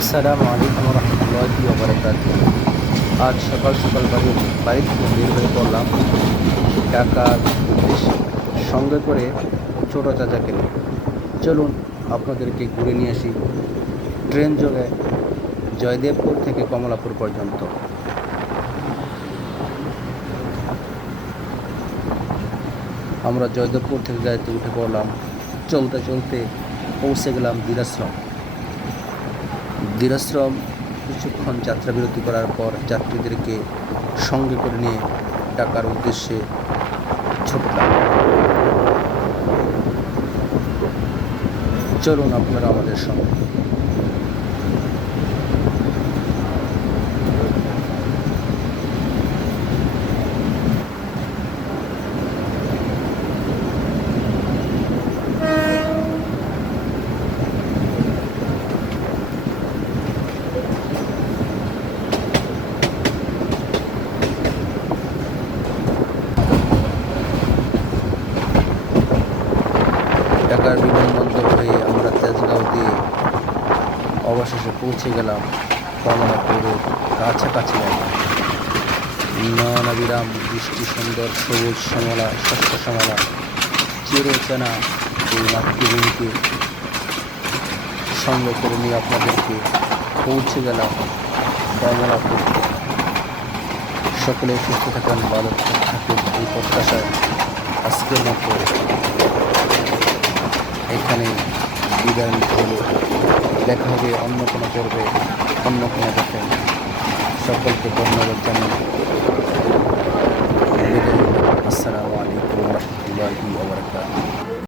আসসালামু আলাইকুম রহমতুল্লাহি ওয়া বারাকাতুহু। আজ সকাল সকাল বাড়ি থেকে বের হয়ে পড়লাম ঢাকার উদ্দেশ্যে, সঙ্গে করে ছোট চাচাকে নিয়ে। চলুন আপনাদেরকে ঘুরে নিয়ে আসি ট্রেন যোগে জয়দেবপুর থেকে কমলাপুর পর্যন্ত। আমরা জয়দেবপুর থেকে গাড়িতে উঠে পড়লাম। চলতে চলতে পৌঁছে গেলাম ধীরাশ্রম। কিছুক্ষণ যাত্রা বিরতি করার পর যাত্রীদেরকে সঙ্গে করে নিয়ে ঢাকার উদ্দেশ্যে ছুটলাম। চলুন আপনারা আমাদের সঙ্গে। ঢাকার বিমানবন্দর হয়ে আমরা তেজগাঁও দিয়ে অবশেষে পৌঁছে গেলাম কমলাপুরের কাছাকাছি জায়গায়। নয়নাবিরাম বৃষ্টি, সুন্দর সবুজ শ্যামলা, শস্য শ্যামলা, চিরচেনা এই মাতৃভূমিকে সঙ্গে করে নিয়ে আপনাদেরকে পৌঁছে গেলাম কমলাপুর। সকলে সুস্থ থাকেন, ভালো থাকেন এই প্রত্যাশায় আজকের মতো এখানে বিদায় নিতে হলো। দেখা হবে অন্য কোনো পর্বে, অন্য কোনো দেখেন। সকলকে ধন্যবাদ জানাই। বিদায়। আসসালামু আলাইকুম রহমতুল্লাহি ওয়া বারাকাতুহু।